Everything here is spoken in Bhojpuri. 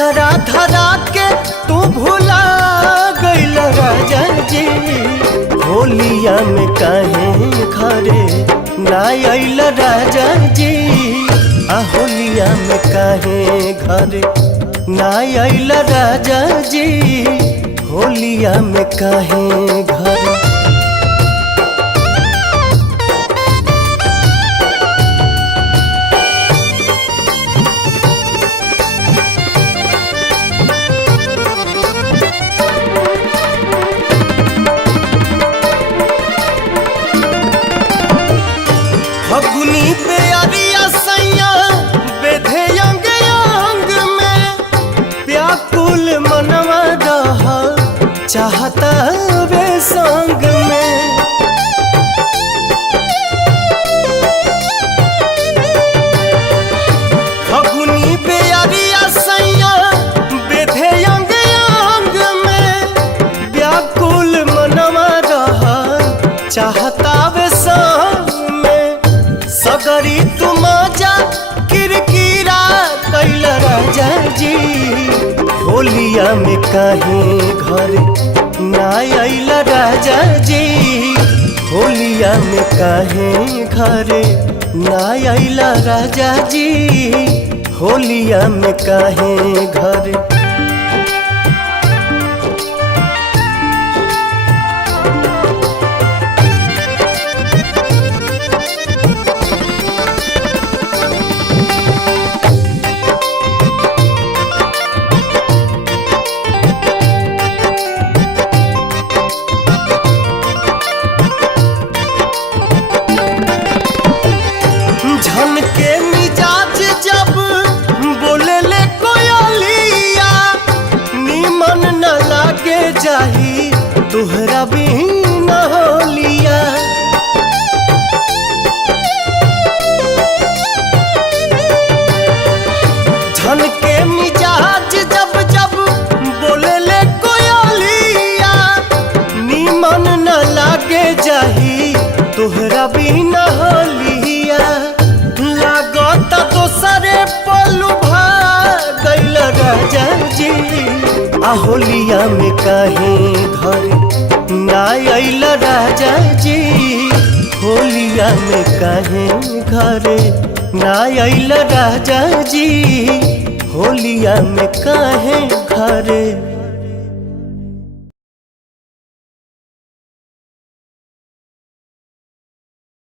असरा धरा के तू भुला गइल राजा जी। होलिया में काहे घरे ना आइल राजा जी। होलिया में काहे घरे ना आइल राजा जी। होलिया में काहे घरे। फगुनी पे अरिया सैया बेधे अंग अंग में। व्याकुल मनवा रहा चाहता वे संग में। फगुनी पे अरिया सैया बेधे अंग अंग में। व्याकुल मनवा रहा चाहता वे संग। सगरी तुम जा किरकिरा कैल राजा जी। होलिया में काहे घर ना आइल राजा जी। होलिया में काहे घर ना आइल राजा जी। होलिया में काहे घर। के मिजाज जब बोले ले कोयलिया। नीमन न लागे जाही तुहरा बिन होलिया। झन के मिजाज जब जब बोले ले कोयलिया। नीमन न लागे जाही तुहरा बिन होलिया। लागत दोसरे पलू गइल राजा जी। होलिया में काहे घर ना आइल राजा जी। होलिया में काहे घरे ना आइल राजा जी। होलिया में काहे घरे।